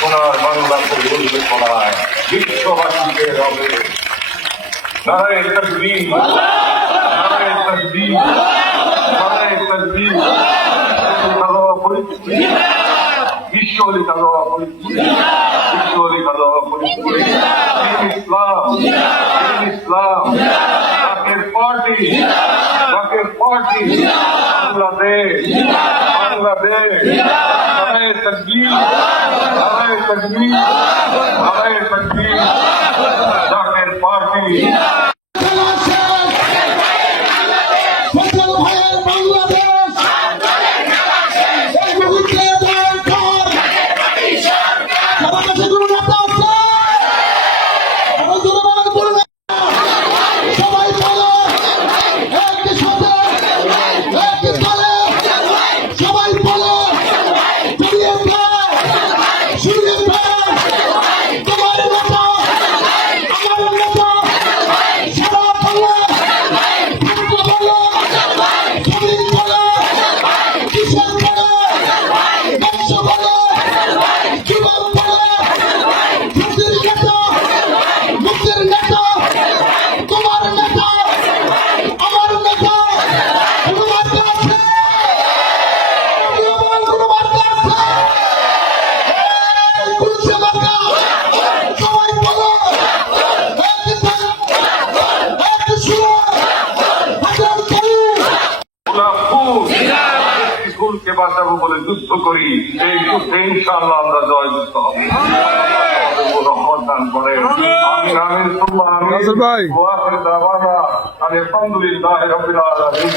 সোনার বাংলাকে বলবে শোনায় বিশ্ববাসীকে রবে নারায়ে তাকবীর নারায়ে তাকবীর নারায়ে তাকবীর আল্লাহু আকবার ঈশ্বরী আল্লাহু আকবার ঈশ্বরী আল্লাহু আকবার ইসলাম ইসলাম জাকের পার্টি বাংলাদেশ বাংলাদেশ নারায়ে তাকবীর নারায়ে তাকবীর নারায়ে তাকবীর জাকের পার্টি কে বাঁচাবো বলে যুদ্ধ করি এই যুদ্ধে ইনশাআল্লাহ আমরা জয়যুক্ত হব রহমত দান করে আমিন আমিন সুবহান আমিন ভাই ওয়া আখির দাওয়ানা আলহামদুলিল্লাহি রাব্বিল আলামিন